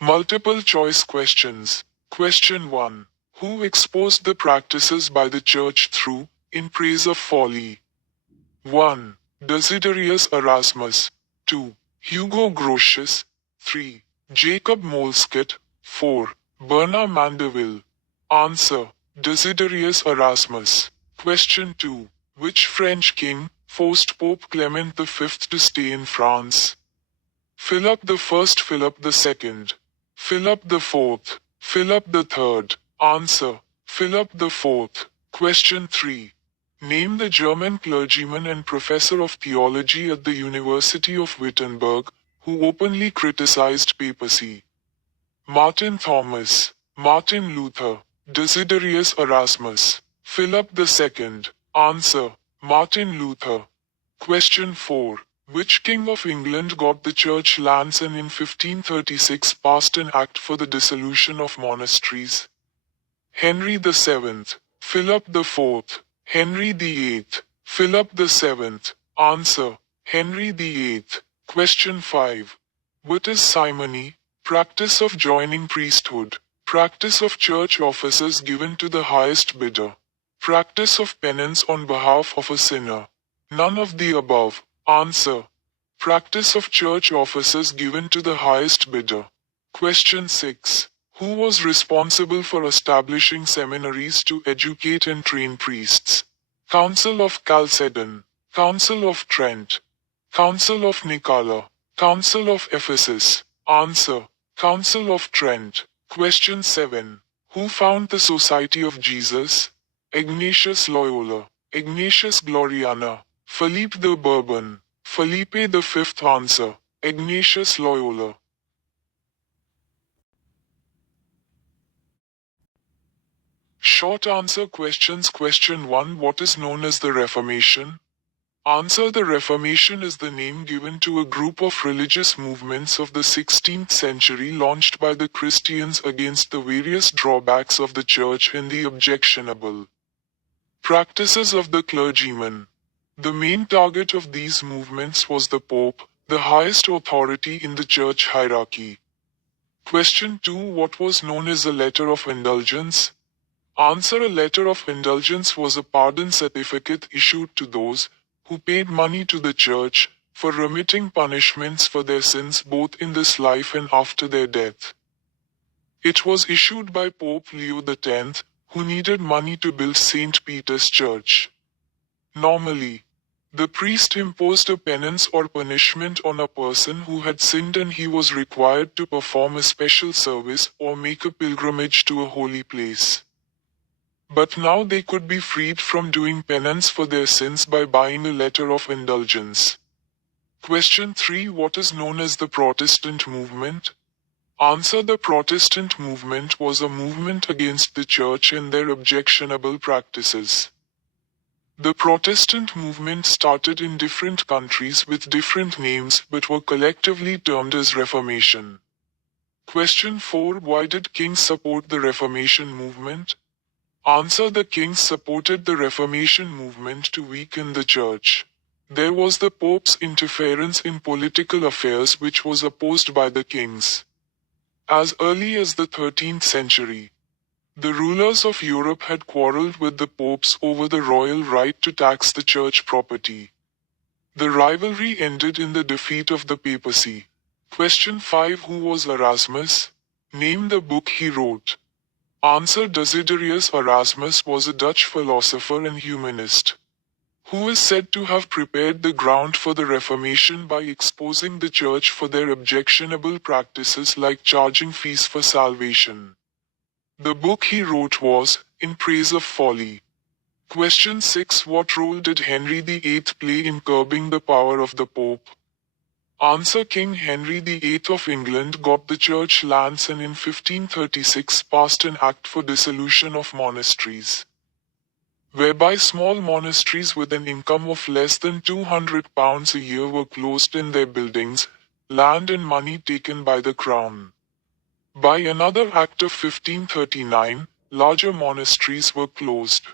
Multiple choice questions. Question 1. Who exposed the practices by the church through In Praise of Folly? 1. Desiderius Erasmus. 2. Hugo Grotius. 3. Jacob Moleskine. 4. Bernard Mandeville. Answer. Desiderius Erasmus. Question 2. Which French king forced Pope Clement V to stay in France? Philip I, Philip II. Philip IV. Philip III. Answer. Philip IV. Question 3. Name the German clergyman and professor of theology at the University of Wittenberg who openly criticized papacy. Martin Thomas. Martin Luther. Desiderius Erasmus. Philip II. Answer. Martin Luther. Question 4. Which king of England got the church lands and in 1536 passed an act for the dissolution of monasteries? Henry VII. Philip IV. Henry VIII. Philip VII. Answer. Henry VIII. Question 5. What is simony? Practice of joining priesthood. Practice of church offices given to the highest bidder. Practice of penance on behalf of a sinner. None of the above. Answer. Practice of church offices given to the highest bidder. Question 6. Who was responsible for establishing seminaries to educate and train priests? Council of Chalcedon. Council of Trent. Council of Nicaea. Council of Ephesus. Answer. Council of Trent. Question 7. Who found the Society of Jesus? Ignatius Loyola. Ignatius Gloriana. Philippe de Bourbon. Felipe V. Answer. Ignatius Loyola. Short answer questions. Question 1. What is known as the Reformation? Answer. The Reformation is the name given to a group of religious movements of the 16th century launched by the Christians against the various drawbacks of the church and the objectionable practices of the clergyman. The main target of these movements was the Pope, the highest authority in the church hierarchy. Question 2. What was known as a letter of indulgence? Answer. A letter of indulgence was a pardon certificate issued to those who paid money to the church for remitting punishments for their sins both in this life and after their death. It was issued by Pope Leo X, who needed money to build St. Peter's Church. Normally, the priest imposed a penance or punishment on a person who had sinned and he was required to perform a special service or make a pilgrimage to a holy place. But now they could be freed from doing penance for their sins by buying a letter of indulgence. Question 3. What is known as the Protestant movement? Answer. The Protestant movement was a movement against the church and their objectionable practices. The Protestant movement started in different countries with different names but were collectively termed as Reformation. Question 4. Why did kings support the Reformation movement? Answer. The kings supported the Reformation movement to weaken the church. There was the Pope's interference in political affairs which was opposed by the kings. As early as the 13th century, the rulers of Europe had quarreled with the popes over the royal right to tax the church property. The rivalry ended in the defeat of the papacy. Question 5. Who was Erasmus? Name the book he wrote. Answer. Desiderius Erasmus was a Dutch philosopher and humanist, who is said to have prepared the ground for the Reformation by exposing the church for their objectionable practices like charging fees for salvation. The book he wrote was In Praise of Folly. Question 6. What role did Henry VIII play in curbing the power of the Pope? Answer. King Henry VIII of England got the church lands and in 1536 passed an act for dissolution of monasteries, whereby small monasteries with an income of less than £200 a year were closed and their buildings, land and money taken by the crown. By another act of 1539, larger monasteries were closed.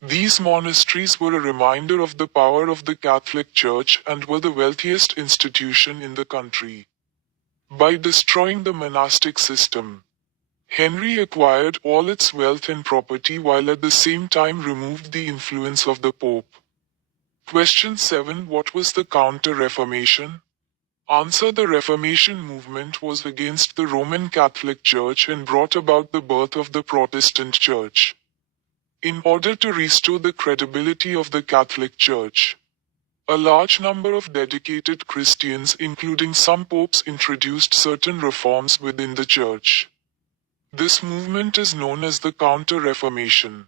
These monasteries were a reminder of the power of the Catholic Church and were the wealthiest institution in the country. By destroying the monastic system, Henry acquired all its wealth and property while at the same time removed the influence of the Pope. Question 7. What was the Counter-Reformation? Answer. The Reformation movement was against the Roman Catholic Church and brought about the birth of the Protestant Church. In order to restore the credibility of the Catholic Church, a large number of dedicated Christians, including some popes, introduced certain reforms within the Church. This movement is known as the Counter-Reformation.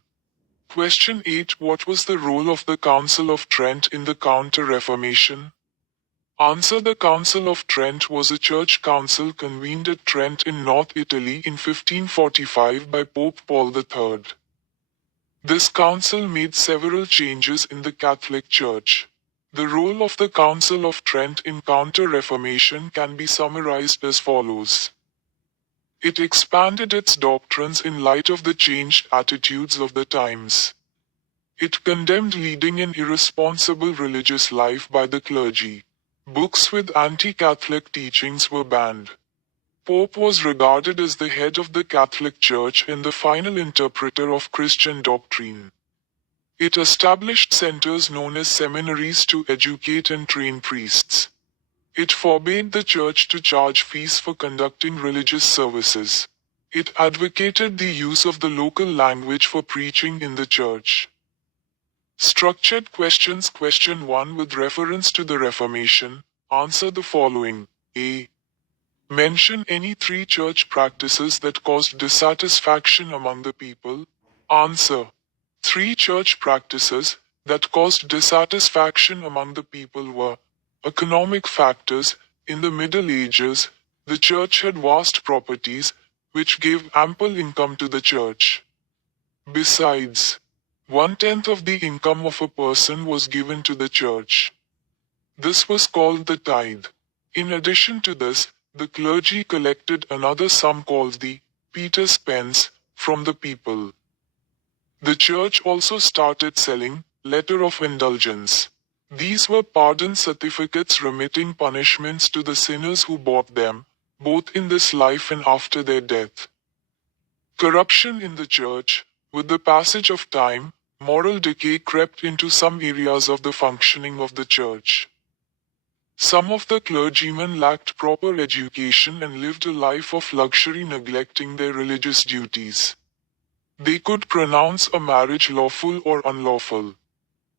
Question 8. What was the role of the Council of Trent in the Counter-Reformation? Answer. The Council of Trent was a church council convened at Trent in North Italy in 1545 by Pope Paul III. This council made several changes in the Catholic Church. The role of the Council of Trent in Counter-Reformation can be summarized as follows. It expanded its doctrines in light of the changed attitudes of the times. It condemned leading an irresponsible religious life by the clergy. Books with anti-Catholic teachings were banned. Pope was regarded as the head of the Catholic Church and the final interpreter of Christian doctrine. It established centers known as seminaries to educate and train priests. It forbade the Church to charge fees for conducting religious services. It advocated the use of the local language for preaching in the Church. Structured questions. Question 1. With reference to the Reformation, answer the following. A. Mention any 3 church practices that caused dissatisfaction among the people. Answer. 3 church practices that caused dissatisfaction among the people were economic factors. In the Middle Ages, the church had vast properties, which gave ample income to the church. Besides, 1/10 of the income of a person was given to the church. This was called the tithe. In addition to this, the clergy collected another sum called the Peter's pence from the people. The church also started selling letter of indulgence. These were pardon certificates remitting punishments to the sinners who bought them, both in this life and after their death. Corruption in the church. With the passage of time, moral decay crept into some areas of the functioning of the church. Some of the clergymen lacked proper education and lived a life of luxury, neglecting their religious duties. They could pronounce a marriage lawful or unlawful.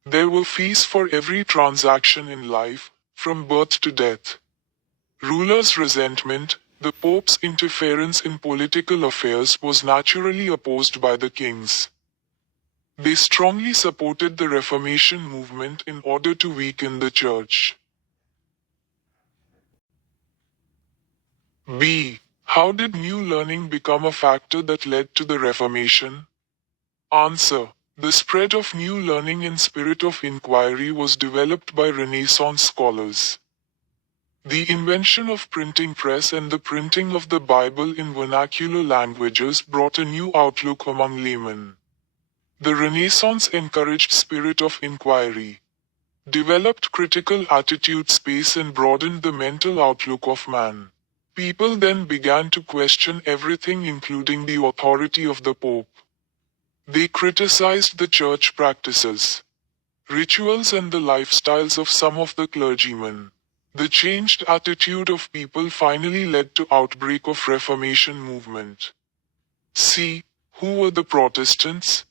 There were fees for every transaction in life, from birth to death. Rulers' resentment. The Pope's interference in political affairs was naturally opposed by the kings. They strongly supported the Reformation movement in order to weaken the church. B. How did new learning become a factor that led to the Reformation? Answer. The spread of new learning and spirit of inquiry was developed by Renaissance scholars. The invention of printing press and the printing of the Bible in vernacular languages brought a new outlook among laymen. The Renaissance encouraged spirit of inquiry, developed critical attitude space and broadened the mental outlook of man. People then began to question everything, including the authority of the Pope. They criticized the church practices, rituals and the lifestyles of some of the clergymen. The changed attitude of people finally led to outbreak of Reformation movement. C. Who were the Protestants?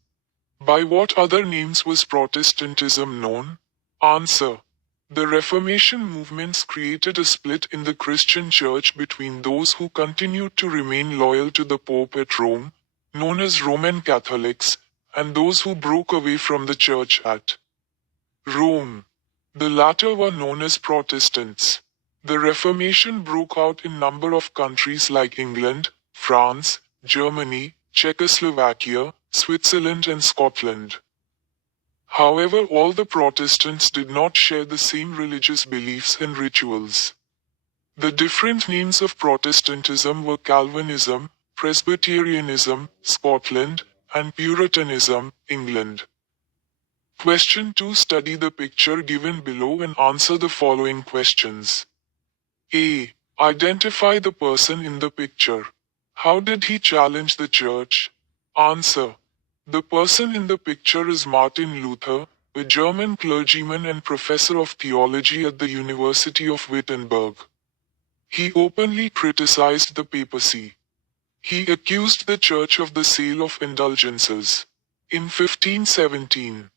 By what other names was Protestantism known? Answer. The Reformation movements created a split in the Christian Church between those who continued to remain loyal to the Pope at Rome, known as Roman Catholics, and those who broke away from the Church at Rome. The latter were known as Protestants. The Reformation broke out in a number of countries like England, France, Germany, Czechoslovakia, Switzerland and Scotland. However, all the Protestants did not share the same religious beliefs and rituals. The different names of Protestantism were Calvinism, Presbyterianism, Scotland, and Puritanism, England. Question 2. Study the picture given below and answer the following questions. A. Identify the person in the picture. How did he challenge the church? Answer. The person in the picture is Martin Luther, a German clergyman and professor of theology at the University of Wittenberg. He openly criticized the papacy. He accused the church of the sale of indulgences. In 1517,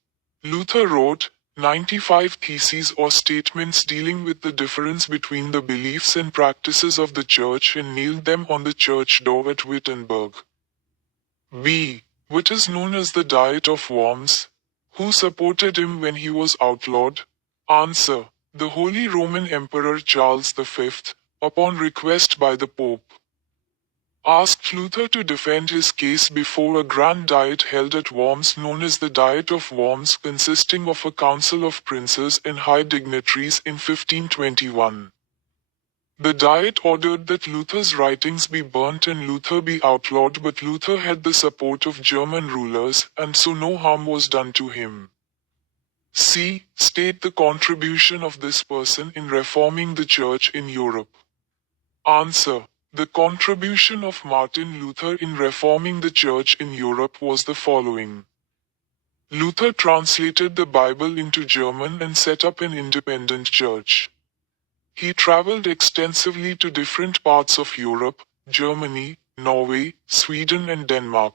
Luther wrote 95 theses or statements dealing with the difference between the beliefs and practices of the church and nailed them on the church door at Wittenberg. B. What is known as the Diet of Worms? Who supported him when he was outlawed? Answer. The Holy Roman Emperor Charles V, upon request by the Pope, asked Luther to defend his case before a grand diet held at Worms known as the Diet of Worms, consisting of a council of princes and high dignitaries in 1521. The diet ordered that Luther's writings be burnt and Luther be outlawed, but Luther had the support of German rulers, and so no harm was done to him. C. State the contribution of this person in reforming the Church in Europe. Answer. The contribution of Martin Luther in reforming the Church in Europe was the following. Luther translated the Bible into German and set up an independent church. He traveled extensively to different parts of Europe, Germany, Norway, Sweden and Denmark.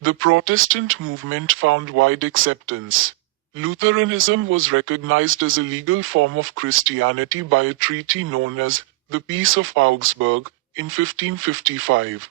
The Protestant movement found wide acceptance. Lutheranism was recognized as a legal form of Christianity by a treaty known as the Peace of Augsburg in 1555.